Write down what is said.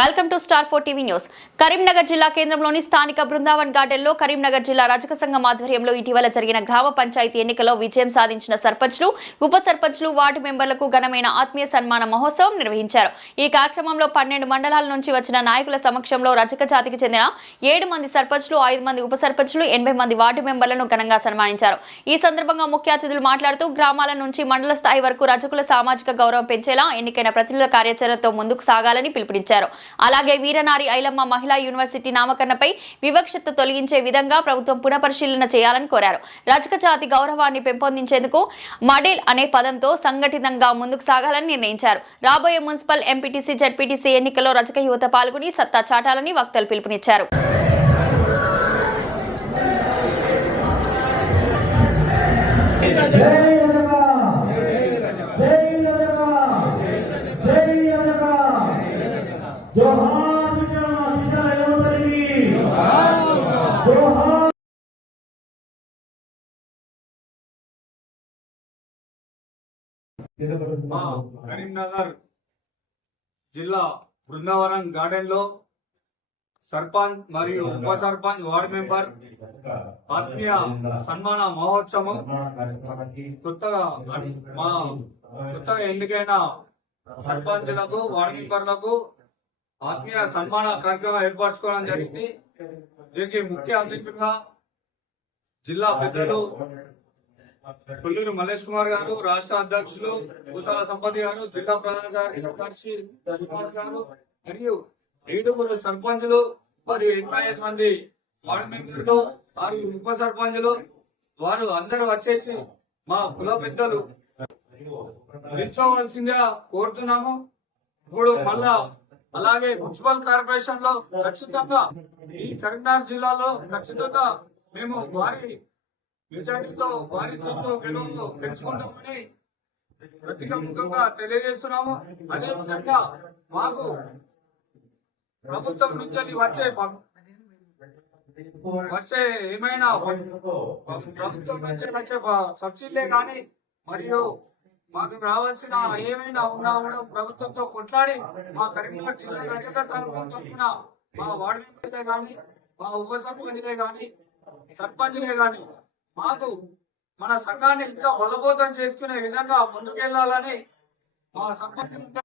Welcome to star four TV news. Karimnagar జిల్లా కేంద్రంలోని స్థానిక బృందావన్ గార్డెన్లో కరీంనగర్ జిల్లా రజక సంఘం ఆధ్వర్యంలో ఇటీవల జరిగిన గ్రామ పంచాయతీ ఎన్నికల్లో విజయం సాధించిన సర్పంచ్లు ఉప సర్పంచ్లు వార్డు మెంబర్లకు ఘనమైన ఆత్మీయ సన్మాన మహోత్సవం నిర్వహించారు. ఈ కార్యక్రమంలో పన్నెండు మండలాల నుంచి వచ్చిన నాయకుల సమక్షంలో రజక జాతికి చెందిన ఏడు మంది సర్పంచ్లు ఐదు మంది ఉప సర్పంచ్లు ఎనభై మంది వార్డు మెంబర్లను ఘనంగా సన్మానించారు. ఈ సందర్భంగా ముఖ్య అతిథులు మాట్లాడుతూ గ్రామాల నుంచి మండల స్థాయి వరకు రజకుల సామాజిక గౌరవం పెంచేలా ఎన్నికైన ప్రతినిధుల కార్యాచరణతో ముందుకు సాగాలని పిలుపునిచ్చారు. అలాగే వీరనారి ఐలమ్మ మహిళా యూనివర్సిటీ నామకరణపై వివక్షత తొలగించే విధంగా ప్రభుత్వం పునఃపరిశీలన చేయాలని కోరారు రజక జాతి గౌరవాన్ని పెంపొందించేందుకు మడేల్ అనే పదంతో సంఘటితంగా ముందుకు సాగాలని నిర్ణయించారు రాబోయే మున్సిపల్ ఎంపీటీసీ జడ్పీటీసీ ఎన్నికల్లో రజక యువత పాల్గొని సత్తా చాటాలని వక్తలు పిలుపునిచ్చారు Yeah. మా కరీంనగర్ జిల్లా బృందావనం గార్డెన్లో సర్పంచ్ మరియు ఉప సర్పంచ్ వార్డు మెంబర్ ఆత్మీయ సన్మాన మహోత్సవం కొత్తగా మా కొత్తగా ఎన్నికైన సర్పంచ్లకు వార్డు మెంబర్లకు ఆత్మీయ సన్మాన కార్యక్రమం ఏర్పరచుకోవడం జరిగింది. దీనికి ముఖ్య అతిథిగా జిల్లా పెద్దలు కొల్లూరు మల్లేష్ కుమార్ గారు రాష్ట్ర అధ్యక్షులు భూసాల సంపతి గారు జిల్లా ప్రధాన కార్యదర్శి శ్రీనివాస్ గారు మరియు ఏడుగురు సర్పంచులు మరియు ఎనభై ఐదు మంది వార్డు మెంబర్లు ఆరుగురు ఉప సర్పంచులు వారు అందరూ వచ్చేసి మా కుల పెద్దలు నిల్చోవలసిందిగా కోరుతున్నాము. ఇప్పుడు మళ్ళా అలాగే మున్సిపల్ కార్పొరేషన్లో ఖచ్చితంగా ఈ కరీంనగర్ జిల్లాలో ఖచ్చితంగా మేము భారీ మెజార్టీతో భారీ సభలో గెలుపు గెలుచుకుంటామని ప్రతిగముఖంగా తెలియజేస్తున్నాము. అదే విధంగా మాకు ప్రభుత్వం నుంచి వచ్చే వచ్చే ఏమైనా ప్రభుత్వం నుంచి వచ్చే సబ్సిడీలే కానీ మరియు మాకు రావాల్సిన ఏమైనా ఉన్నా కూడా ప్రభుత్వంతో కొట్లాడి మా కరీంనగర్ జిల్లా రజత సంఘం తరఫున మా వార్డు మెంబర్లే కానీ మా ఉప సర్పంచ్లే కానీ సర్పంచ్లే కానీ మాకు మన సంఘాన్ని ఇంకా బలబోతం చేసుకునే విధంగా ముందుకెళ్ళాలని మా సర్పంచ్